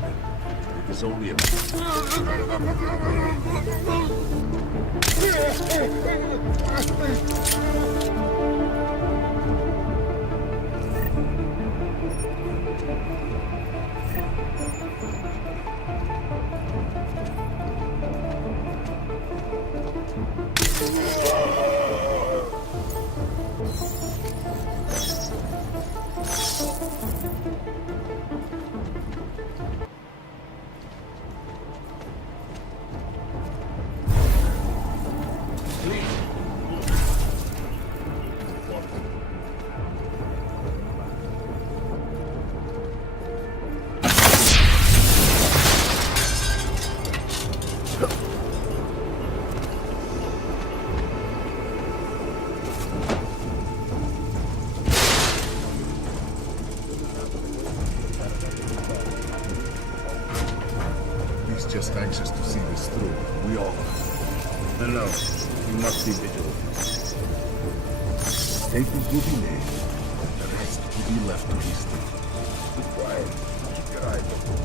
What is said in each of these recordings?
gentlemen. It is only a... Just anxious to see this through. We all are. No, we must be vigilant. Statements will be made, and the rest will be left to history. Be quiet. Keep your eyes open.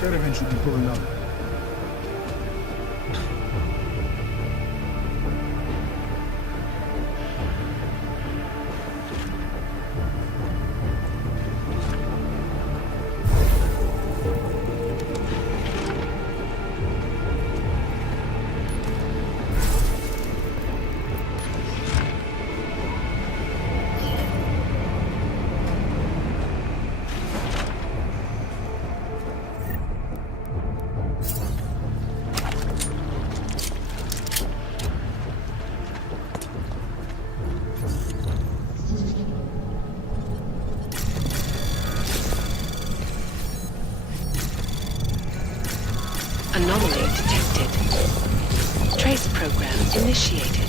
Caravan should be pulling up. Anomaly detected. Trace program initiated.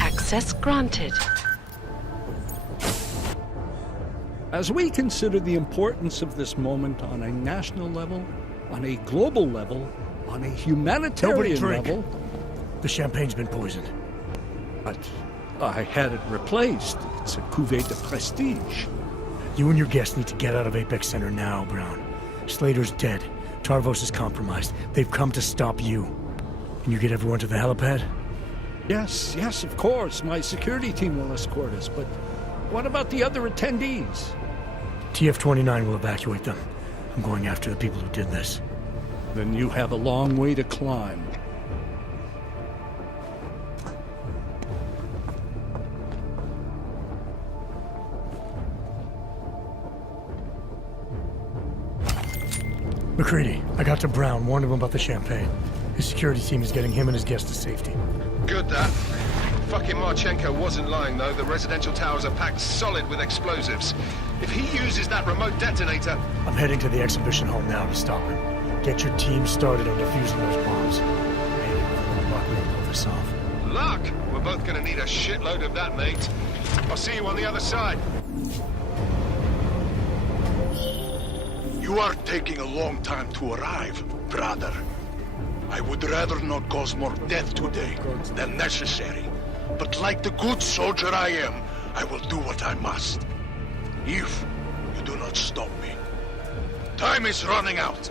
Access granted. As we consider the importance of this moment on a national level, on a global level, on a humanitarian level... The champagne's been poisoned. But I had it replaced. It's a cuvée de prestige. You and your guests need to get out of Apex Center now, Brown. Slater's dead. Tarvos is compromised. They've come to stop you. Can you get everyone to the helipad? Yes, of course. My security team will escort us, but what about the other attendees? TF-29 will evacuate them. I'm going after the people who did this. Then you have a long way to climb. McCready, I got to Brown, warned him about the champagne. His security team is getting him and his guests to safety. Good, that. Fucking Marchenko wasn't lying, though. The residential towers are packed solid with explosives. If he uses that remote detonator... I'm heading to the exhibition hall now to stop him. Get your team started on defusing those bombs. Maybe with a little luck we'll pull this off. Luck? We're both gonna need a shitload of that, mate. I'll see you on the other side. You are taking a long time to arrive, brother. I would rather not cause more death today than necessary. But like the good soldier I am, I will do what I must. If you do not stop me. Time is running out.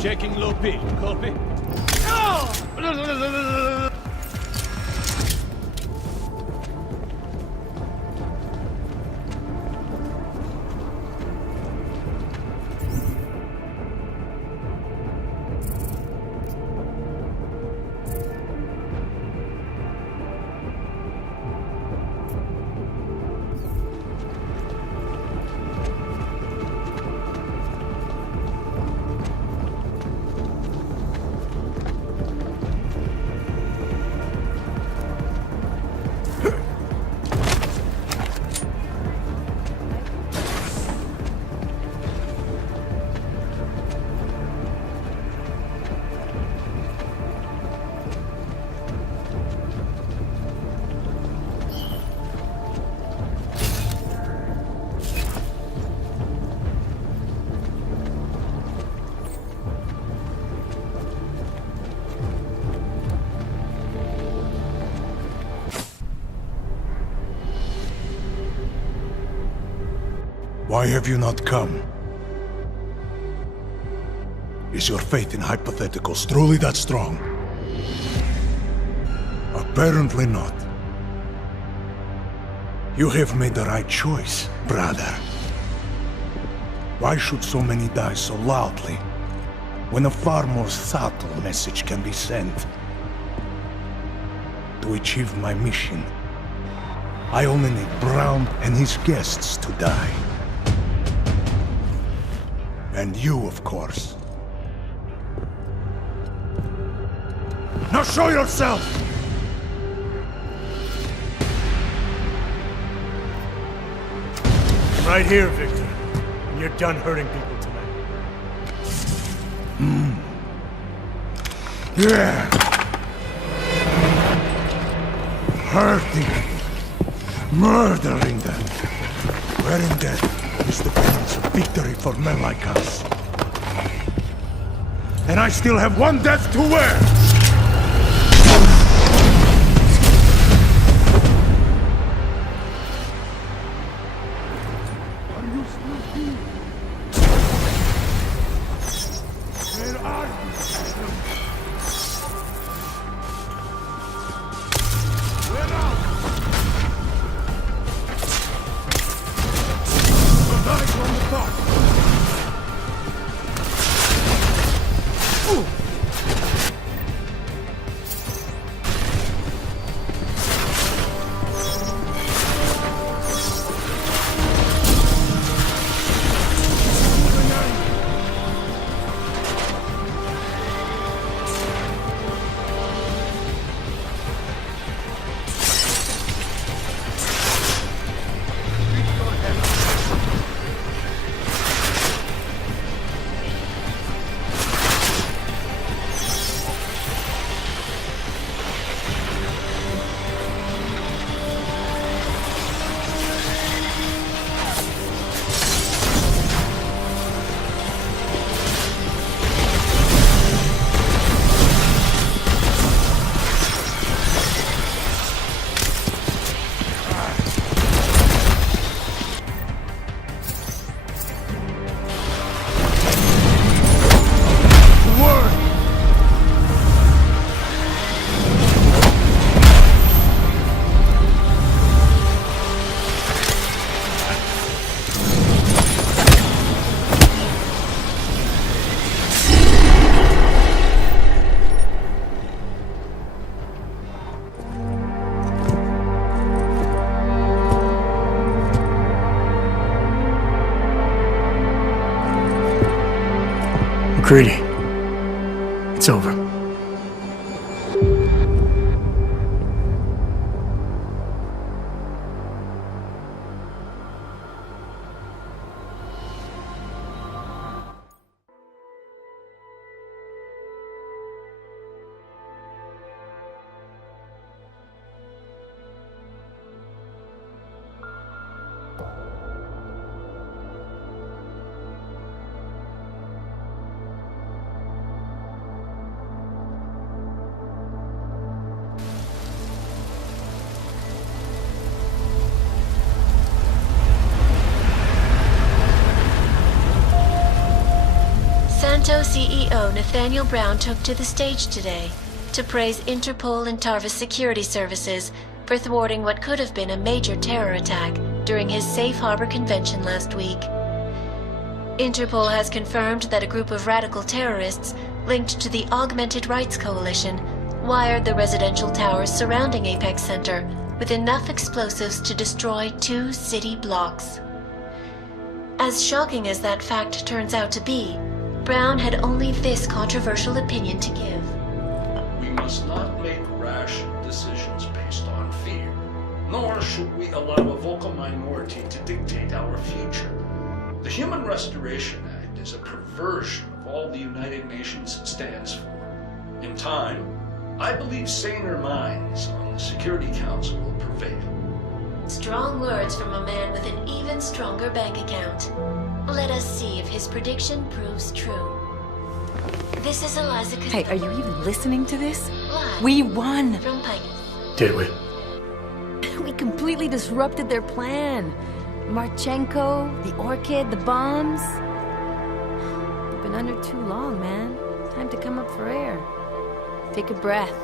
Checking low P. Copy. Why have you not come? Is your faith in hypotheticals truly that strong? Apparently not. You have made the right choice, brother. Why should so many die so loudly, when a far more subtle message can be sent? To achieve my mission, I only need Brown and his guests to die. And you, of course. Now show yourself! Right here, Victor. You're done hurting people tonight. Yeah! Hurting. Murdering them. Wherein death is the penance of victory for men like us. And I still have one death to wear! Greedy. It's over. CEO Nathaniel Brown took to the stage today to praise Interpol and Tarvis security services for thwarting what could have been a major terror attack during his Safe Harbor convention last week. Interpol has confirmed that a group of radical terrorists linked to the Augmented Rights Coalition wired the residential towers surrounding Apex Center with enough explosives to destroy 2 city blocks. As shocking as that fact turns out to be, Brown had only this controversial opinion to give. We must not make rash decisions based on fear, nor should we allow a vocal minority to dictate our future. The Human Restoration Act is a perversion of all the United Nations stands for. In time, I believe saner minds on the Security Council will prevail. Strong words from a man with an even stronger bank account. Let us see if his prediction proves true. This is Eliza Costello. Hey, are you even listening to this? Live We won! from Picus. Did we? We completely disrupted their plan. Marchenko, the Orchid, the bombs. You've been under too long, man. Time to come up for air. Take a breath.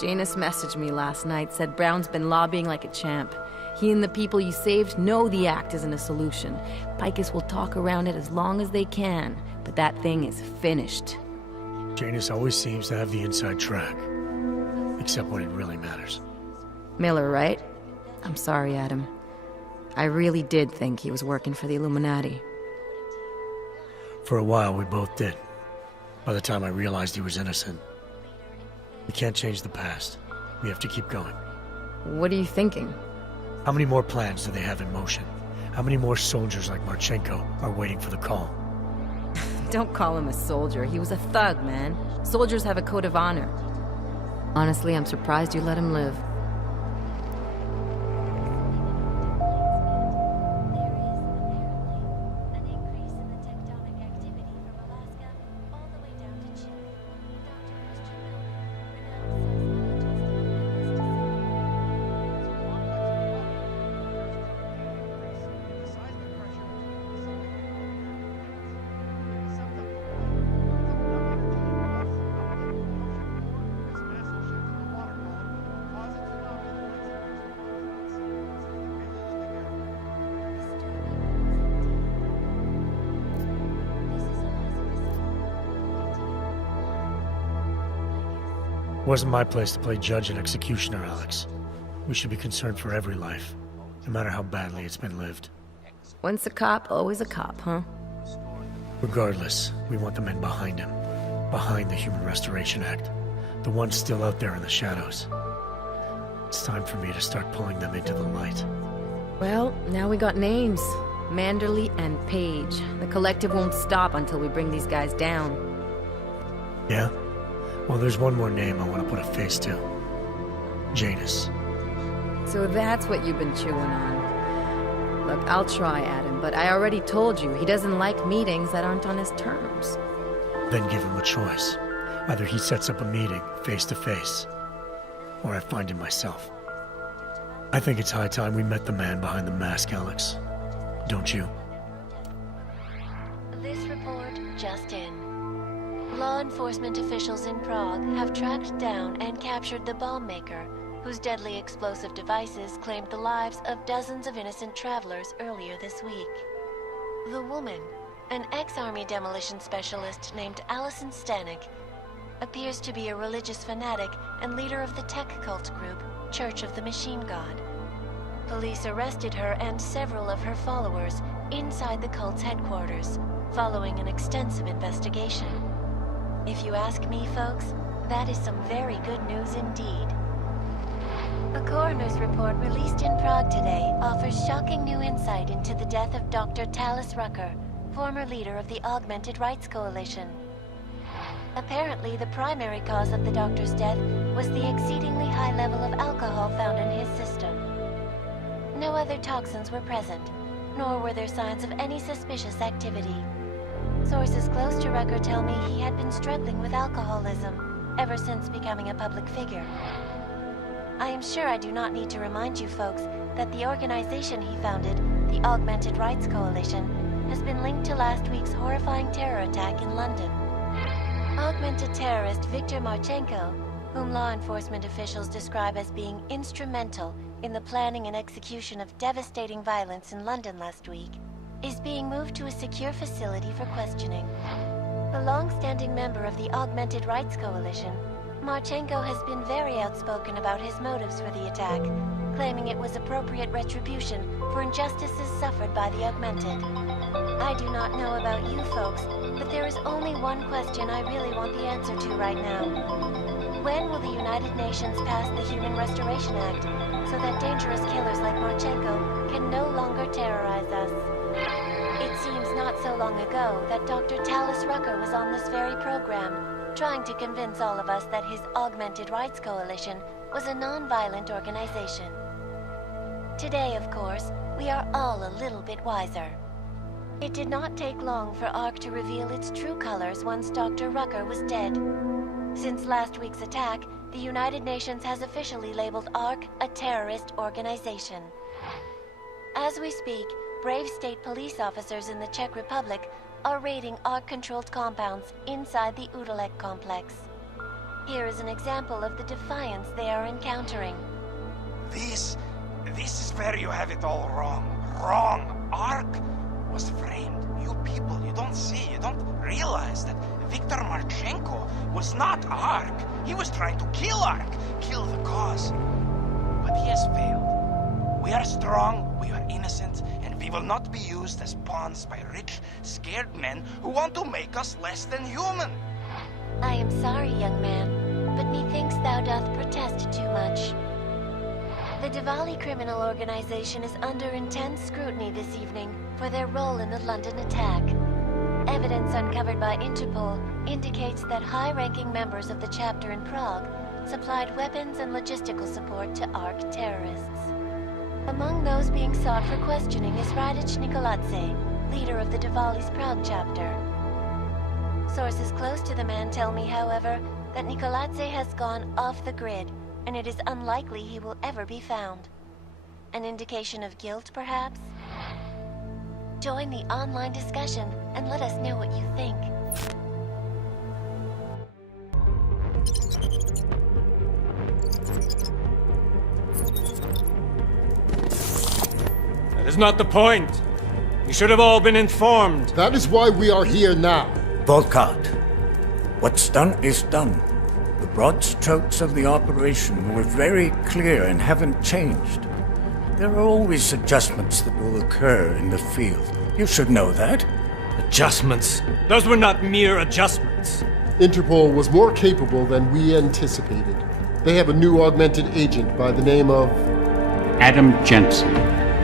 Janus messaged me last night, said Brown's been lobbying like a champ. He and the people you saved know the act isn't a solution. Picus will talk around it as long as they can, but that thing is finished. Janus always seems to have the inside track. Except when it really matters. Miller, right? I'm sorry, Adam. I really did think he was working for the Illuminati. For a while, we both did. By the time I realized he was innocent. We can't change the past. We have to keep going. What are you thinking? How many more plans do they have in motion? How many more soldiers like Marchenko are waiting for the call? Don't call him a soldier. He was a thug, man. Soldiers have a code of honor. Honestly, I'm surprised you let him live. It wasn't my place to play judge and executioner, Alex. We should be concerned for every life, no matter how badly it's been lived. Once a cop, always a cop, huh? Regardless, we want the men behind him. Behind the Human Restoration Act. The ones still out there in the shadows. It's time for me to start pulling them into the light. Well, now we got names. Manderley and Page. The collective won't stop until we bring these guys down. Yeah? Well, there's one more name I want to put a face to. Janus. So that's what you've been chewing on. Look, I'll try, Adam, but I already told you he doesn't like meetings that aren't on his terms. Then give him a choice. Either he sets up a meeting, face to face, or I find him myself. I think it's high time we met the man behind the mask, Alex. Don't you? This report just in. Law enforcement officials in Prague have tracked down and captured the bomb maker, whose deadly explosive devices claimed the lives of dozens of innocent travelers earlier this week. The woman, an ex-army demolition specialist named Allison Stanek, appears to be a religious fanatic and leader of the tech cult group, Church of the Machine God. Police arrested her and several of her followers inside the cult's headquarters, following an extensive investigation. If you ask me, folks, that is some very good news indeed. A coroner's report released in Prague today offers shocking new insight into the death of Dr. Talis Rucker, former leader of the Augmented Rights Coalition. Apparently, the primary cause of the doctor's death was the exceedingly high level of alcohol found in his system. No other toxins were present, nor were there signs of any suspicious activity. Sources close to Rucker tell me he had been struggling with alcoholism ever since becoming a public figure. I am sure I do not need to remind you folks that the organization he founded, the Augmented Rights Coalition, has been linked to last week's horrifying terror attack in London. Augmented terrorist Viktor Marchenko, whom law enforcement officials describe as being instrumental in the planning and execution of devastating violence in London last week, is being moved to a secure facility for questioning. A long-standing member of the Augmented Rights Coalition, Marchenko has been very outspoken about his motives for the attack, claiming it was appropriate retribution for injustices suffered by the Augmented. I do not know about you folks, but there is only one question I really want the answer to right now. When will the United Nations pass the Human Restoration Act so that dangerous killers like Marchenko can no longer terrorize us? It seems not so long ago that Dr. Talis Rucker was on this very program, trying to convince all of us that his Augmented Rights Coalition was a non-violent organization. Today, of course, we are all a little bit wiser. It did not take long for ARC to reveal its true colors once Dr. Rucker was dead. Since last week's attack, the United Nations has officially labeled ARC a terrorist organization. As we speak, brave state police officers in the Czech Republic are raiding ARC-controlled compounds inside the Udalek complex. Here is an example of the defiance they are encountering. This is where you have it all wrong. Wrong. ARC was framed. You people, you don't see, you don't realize that Viktor Marchenko was not ARC. He was trying to kill ARC, kill the cause. But he has failed. We are strong, we are innocent, and we will not be used as pawns by rich, scared men who want to make us less than human. I am sorry, young man, but methinks thou doth protest too much. The Diwali criminal organization is under intense scrutiny this evening for their role in the London attack. Evidence uncovered by Interpol indicates that high-ranking members of the chapter in Prague supplied weapons and logistical support to ARC terrorists. Among those being sought for questioning is Radic Nikoladze, leader of the Diwali's Prague chapter. Sources close to the man tell me, however, that Nikoladze has gone off the grid, and it is unlikely he will ever be found. An indication of guilt, perhaps? Join the online discussion and let us know what you think. That is not the point. We should have all been informed. That is why we are here now. Volkart, what's done is done. The broad strokes of the operation were very clear and haven't changed. There are always adjustments that will occur in the field. You should know that. Adjustments? Those were not mere adjustments. Interpol was more capable than we anticipated. They have a new augmented agent by the name of Adam Jensen,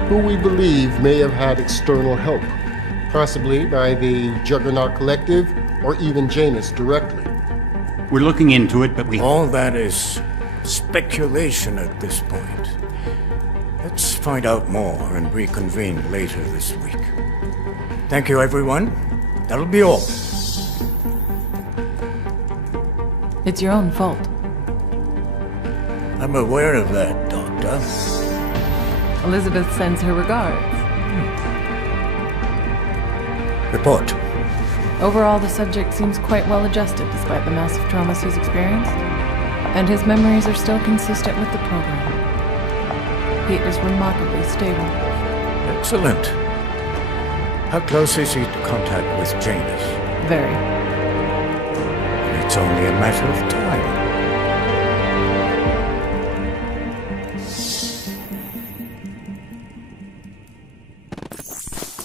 who we believe may have had external help, possibly by the Juggernaut Collective or even Janus directly. We're looking into it, but all that is speculation at this point. Let's find out more and reconvene later this week. Thank you, everyone. That'll be all. It's your own fault. I'm aware of that, Doctor. Elizabeth sends her regards. Report. Overall, the subject seems quite well adjusted despite the massive traumas he's experienced, and his memories are still consistent with the program. He is remarkably stable. Excellent. How close is he to contact with Janus? Very. It's only a matter of time.